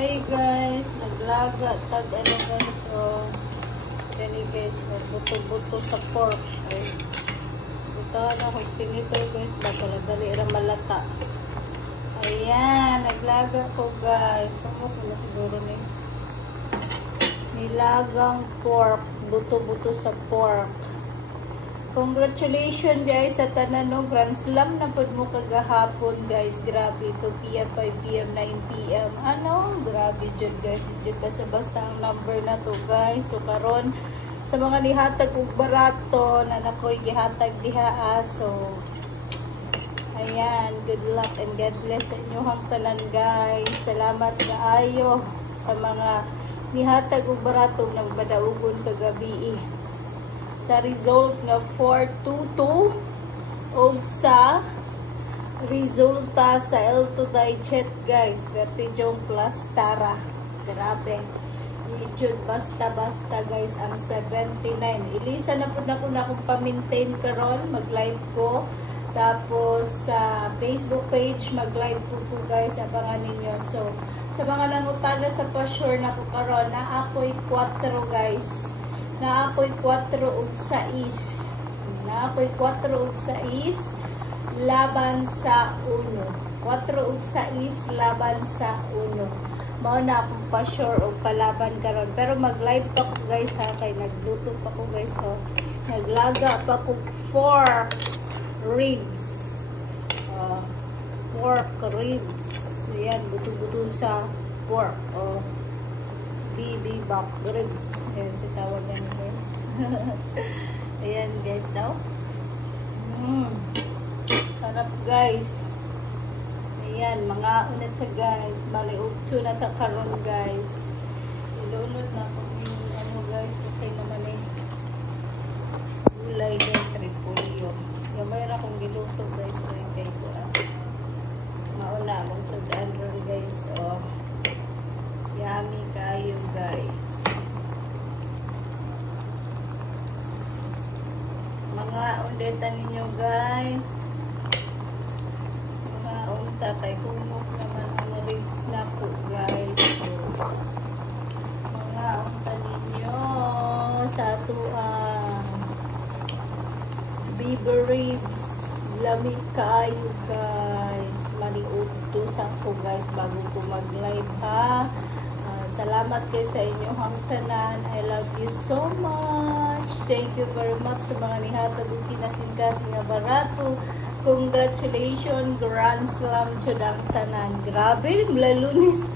Hi guys, naglaga tag ano guys, so kani guys, buto-buto sa pork. Ay, buto na kung pinitoy guys, baka dali ra malata. Ayan, naglaga ko guys. Ano ko na siguro ni nilagang pork, buto-buto sa pork. Congratulations guys sa tanan, no? Grand Slam na pod mo kagahapon guys. Grabe, 2 PM, 5 PM, 9 PM. Ano? Grabe jud guys. Jud basta ang number na to guys. So karon sa mga nihatag og barato na nakoy gihatag diha. So ayan, good luck and God bless sa inyong tanan guys. Salamat kaayo sa mga nihatag og barato na nagmadaugon kagabi. Sa result nga 422 o sa resulta sa L2 Dichet guys, Vertijong plus Tara. Grabe, jud basta guys ang 79. Ilisa na po na akong pa-maintain karon, mag-live ko. Tapos sa Facebook page mag-live po guys, abangan ninyo. So sa mga nangutana sa pa-sure na ko karon, na ako'y 4 guys. Na ako'y 4 ug 6. Na ako'y 4 ug 6 laban sa 1. 4 ug 6 laban sa 1. Mao na akong pa-sure og palaban karon. Pero mag-live pa ko guys ha, kay nagluto pa ko guys ho. Naglaga pa ko pork ribs. Pork ribs. Ayan, buto-buto sa pork. BB back ribs. Ayan, si tawagan guys. Ayan guys daw. Sarap guys. Ayan, mga unat sa guys. Bali, utso na ta karon guys. Ilunod na kung yung ano guys. Okay naman eh. Gulay guys, repolyo. Gamay ra kong giluto guys. Ito yung kay ko. Mauna akong sudan ron guys. Yummy kayo guys. Mga undetan ninyo guys. Mga unta kay kumok naman ang ribs na po guys. So, mga unta ninyo sa tuang beaver ribs. Lamig kayo guys. Maliot to sa ko guys bago ko mag-live ha. Salamat kayo sa inyong tanan. I love you so much. Thank you very much sa mga nihatag ug kinasing-kasing nga barato. Congratulations, Grand Slam jud ang tanan. Grabe, mula Lunes